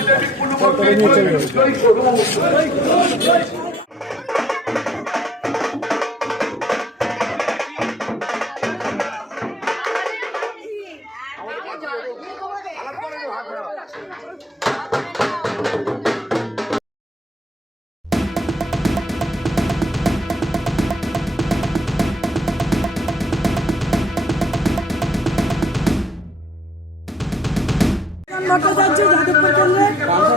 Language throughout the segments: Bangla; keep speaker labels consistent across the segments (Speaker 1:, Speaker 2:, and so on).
Speaker 1: বিপুল ভোটে জয় করুন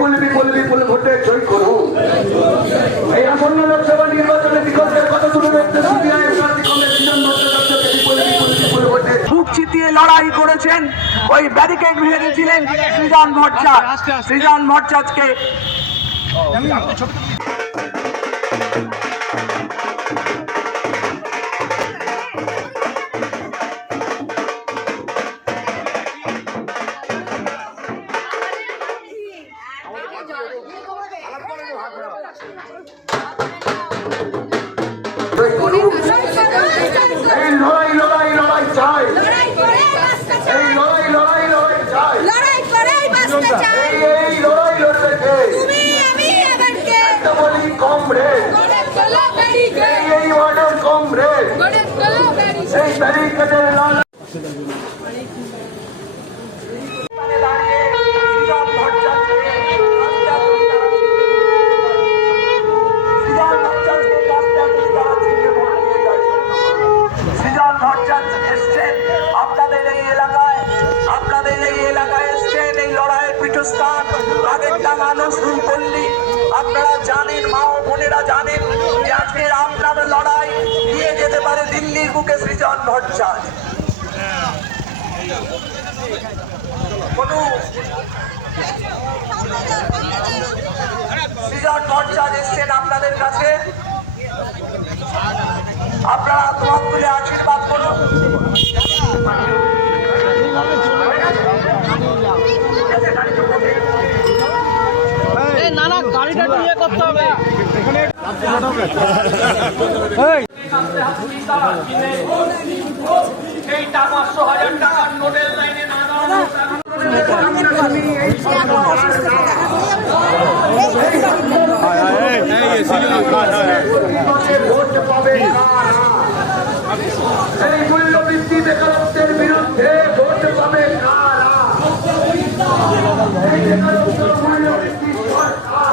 Speaker 1: বিপুল বিপুল বিপুল ভোটে জয় করুন এই আসন্ন লোকসভা নির্বাচনে বিকল্পের কথা তুলে ধরতে সিপিআইএম প্রার্থী কংগ্রেস বিজন বিপুল বিপুল বিপুল ভোটে
Speaker 2: বুক চিতিয়ে লড়াই করেছেন ওই ব্যারিকেড ভেঙেছিলেন সৃজন ভট্টাচার্য সৃজন ভট্টাচার্যকে
Speaker 1: এই লড়াই লড়াই লড়াই চাই। এই লড়াই লড়াই লড়াই চাই।
Speaker 3: লড়াই করেই বাঁচতে চাই
Speaker 1: এই লড়াই লড়তে কে?
Speaker 3: তুমি আমি আবার কে
Speaker 1: একটা বলি
Speaker 3: গাড়ি গে
Speaker 1: এই এই ওয়ার্ডের কমরেড
Speaker 3: গড়ে
Speaker 1: এই ব্যারিকেডের লাল
Speaker 2: রুপল্লী আপনারা জানেন, মা ও বোনেরা জানেন আজকে আপনার লড়াই নিয়ে যেতে পারে দিল্লির বুকে সৃজন ভট্টাচার্য। কোনো সৃজন ভট্টাচার্য এসছেন আপনাদের কাছে। আপনারা তোমার তুলে আশীর্বাদ করুন। এই টাকা পাঁচশো হাজার টাকার নোটের লাইনে না
Speaker 1: ভোট পাবে কারা? মূল্যবৃদ্ধি বেকারত্বের বিরুদ্ধে ভোট পাবে কারা?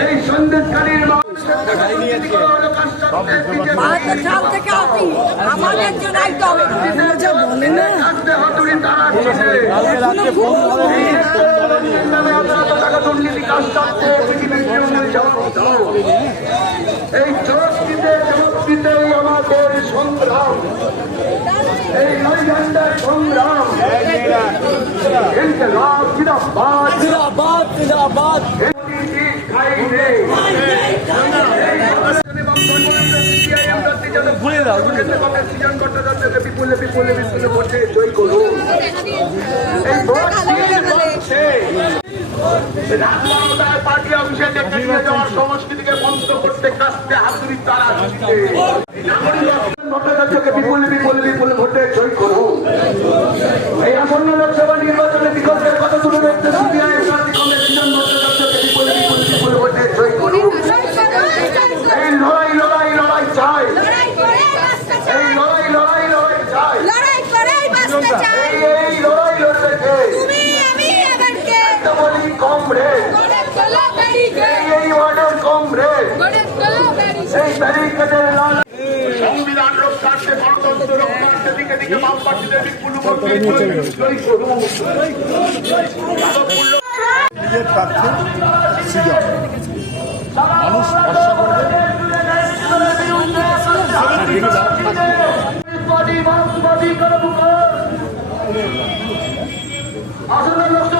Speaker 1: এই সন্দেশকারীর
Speaker 3: বাহাত্তর সাল থেকে আসি আমাদের হবে।
Speaker 1: এই চরক্তিতে চরক্তিতেই আমাদের সংগ্রাম। এই নৈজান্ডার সংগ্রাম। ইনকলাব জিন্দাবাদ।
Speaker 2: জিন্দাবাদ জিন্দাবাদ।
Speaker 1: এনডিটি ঠাই নেই ভুলে দাও বিপুলে বিপুলে বিপুলে ভোটে জয় সংস্কৃতিকে বন্ধ করতে কাস্তে হাতুড়ির তারা দিচ্ছে। ভট্টাচার্যকে বিপুল বিপুল বিপুল ভোটে জয় করুন এই আসন্ন লোকসভা নির্বাচনে বিকল্পের কথা তুলে ধরতে সিপিআই প্রার্থী কংগ্রেস বিজন ভট্টাচার্যকে বিপুল বিপুল বিপুল ভোটে জয় করুন এই লড়াই লড়াই লড়াই চাই এই লড়াই লড়াই লড়াই চাই
Speaker 3: লড়াই করেই বাঁচতে চাই
Speaker 1: এই এই লড়াই লড়তে কে
Speaker 3: তুমি আমি আবার কে
Speaker 1: একটা বলি কম রে
Speaker 3: গড়ে তোলো গাড়িকে
Speaker 1: এই এই ওয়ার্ডের কম রে
Speaker 3: গড়ে তোলো গাড়ি
Speaker 1: এই ব্যারিকেডের লাল সংবিধান রক্ষার্থে গণতন্ত্র রক্ষার্থে দিকে দিকে বাম বিপুল
Speaker 4: নিজের প্রার্থী সৃজন মানুষ ভরসা করবে।
Speaker 1: আসন্ন লোকসভা